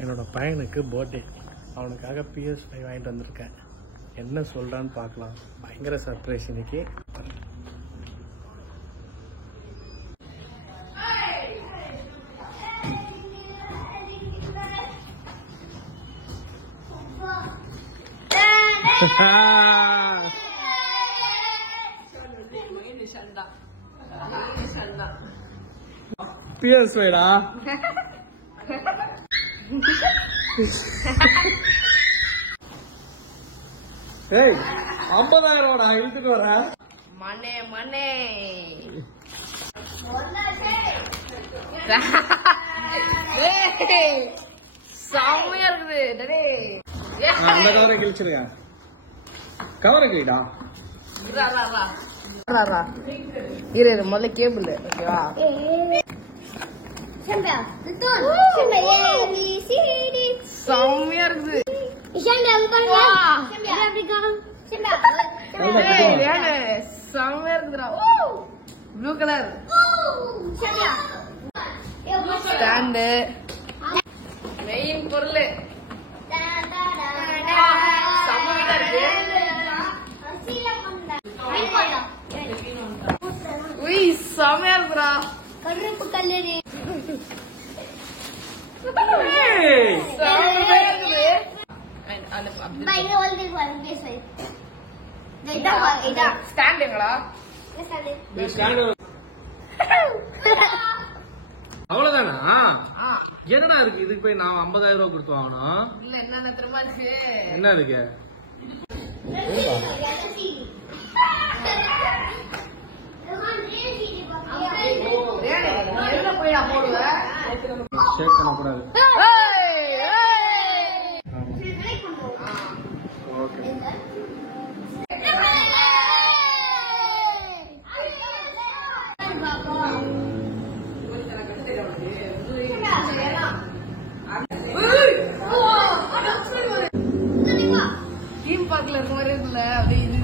என்னோட பையனுக்கு பர்த்டே, அவனுக்காக PS5 வாங்கிட்டு வந்திருக்கேன். என்ன சொல்றான்னு பார்க்கலாம். பயங்கர சர்ப்ரைஸ் இன்னைக்கு. PS5 டா. ஏய் 50,000 ரூபாடா இழுத்துட்டு வர. மனே மனே செம்மையா இருக்குது. அந்த கவரை கிழிச்சிருக்க. கவரை கிழிடா. இரு முதல்ல கேபிள் ஓகேவா? செம்மையா இருக்குது. செம்மையா இருக்குதுடா. ப்ளூ கலர் ஸ்டாண்டு, மெயின் பொருள் செம்மையா இருக்கு. உய் செம்மையா இருக்குடா. கருப்பு கல்லு அவ்வளவுதானா? என்னடா இருக்கு இதுக்கு போய் நான் 50,000 ரூபாய் கொடுத்து வாங்கணும்? இல்ல என்ன தெரியுமா இருக்கு? என்ன இருக்கு? ஷேக் பண்ணக்கூடாது. தீம் பார்க்ல இருக்க மாதிரி இருக்குல்ல அப்படின்னு.